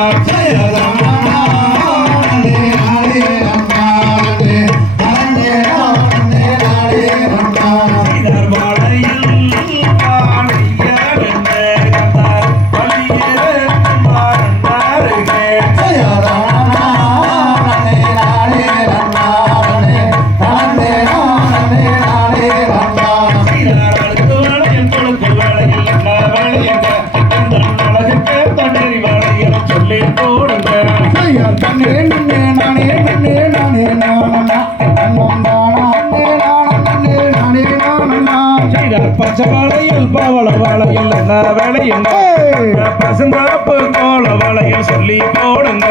Rock. பச்சை வாழையில் பவள வாழையில் என்ன வேலையுங்க? பசுந்தாப்பு கோல வளையல் சொல்லி போடுங்க.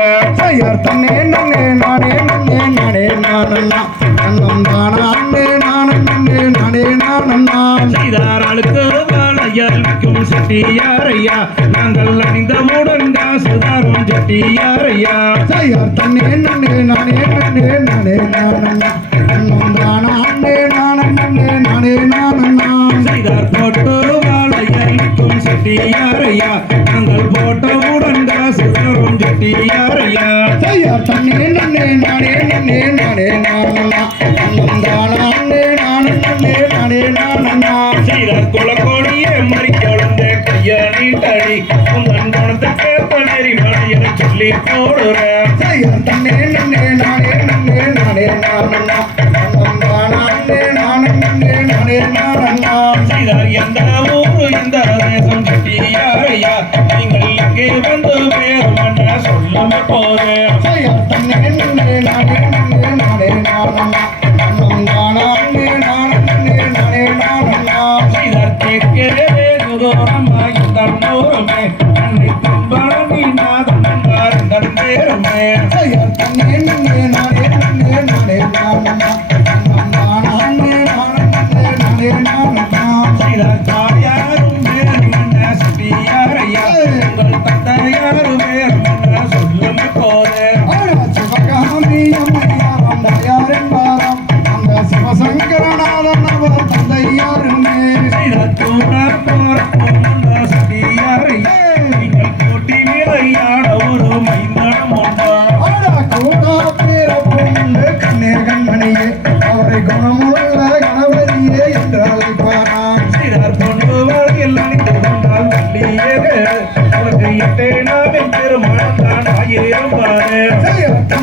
ஐயர் தன்னே நன்னே நானே நன்னே நானே நானண்ணா. அண்ணம் தானா அண்ணே நானும் நன்னே நானே நானண்ணா. செய்தாராளுக்கு வாழையால் விற்கும் செட்டியாரையா. நாங்கள் அணிந்தவுடன் காசுதாரும் செட்டியாரையா. ஐயர் தன்னே நன்னே நானே நன்னே நானே நானண்ணா. செட்டியாரையா நாங்கள் போட்டவுடன் காசுதாரும் செட்டியாரையா ஐயர் தன்னே நன்னே நானே நன்னே நானே நானண்ணா. அண்ணே நானும் நன்னே நானே நானண்ணா. செய்தார் குலக்கோடியே மறி குழந்த கைய நீட்டடி உங்கள் குணத்துக்கு பலரி மலையை சொல்லி போடுறேன். ஐயர் தன்னே நன்னே நானே நன்னே நானே நானண்ணா. கேட்கிறே தூரமாய் தன்னோருமே அன்னை தும்பரணி நாதம் நந்தார் பேருமே ஐயர் தன்னே நன்னே நானே நன்னே நானே நானண்ணா அண்ணம் தானா அண்ணே நானும் நன்னே நானே சிவசங்கரனாளன் அவர் தந்தையாருமே செய்தார் தூர போற